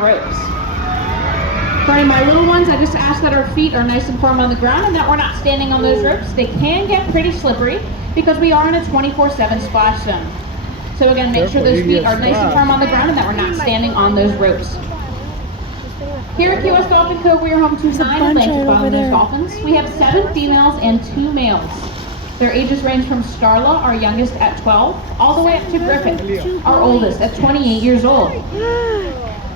ropes. For any of my little ones, I just ask that our feet are nice and firm on the ground and that we're not standing on those ropes. They can get pretty slippery because we are in a 24/7 splash zone. So again, make sure those feet are nice and firm on the ground and that we're not standing on those ropes. Here at US Dolphin Cove, we are home to 9 Atlantic bottlenose dolphins. We have 7 females and 2 males. Their ages range from Starla, our youngest, at 12, all the way up to Griffin, our oldest, at 28 years old.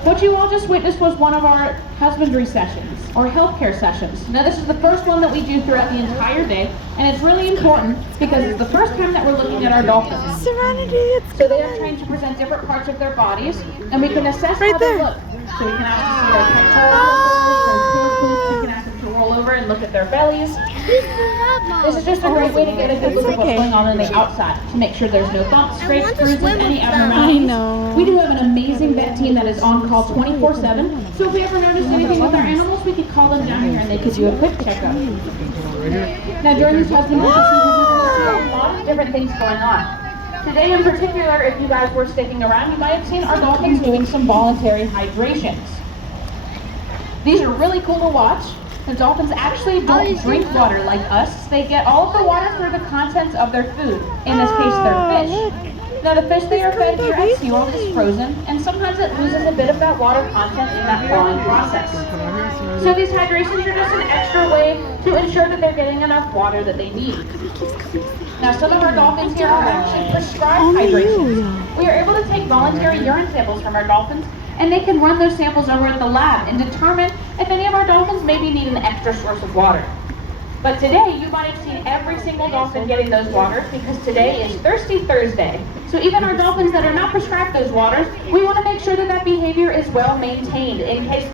What you all just witnessed was one of our husbandry sessions, or healthcare sessions. Now this is the first one that we do throughout the entire day, and it's really important because it's the first time that we're looking at our dolphins. Serenity, So they are trained to present different parts of their bodies, and we can assess how they look. So we can actually see their pectorals, their tails, we can ask them to roll over and look at their bellies. This is just a great way to get a good look at what's going on the outside, to make sure there's no bumps, scrapes, bruises, any abnormalities. We do have an amazing vet team that is on call 24/7, so if we ever notice anything with our animals, we could call them down here and they could do a quick checkup. Now during this husbandry procedure, you're going to see a lot of different things going on. Today in particular, if you guys were sticking around, you might have seen our dolphins doing some voluntary hydrations. These are really cool to watch. The dolphins actually don't drink water like us. They get all of the water through the contents of their food, in this case their fish. Now the fish they are fed here at SeaWorld is frozen, and sometimes it loses a bit of that water content in that thawing process. So these hydrations are just an extra way to ensure that they're getting enough water that they need. Now some of our dolphins here are actually prescribed hydrations. We are able to take voluntary urine samples from our dolphins, and they can run those samples over at the lab and determine if any of our dolphins maybe need an extra source of water. But today, you might have seen every single dolphin getting those waters because today is Thirsty Thursday. So even our dolphins that are not prescribed those waters, we want to make sure that that behavior is well maintained in case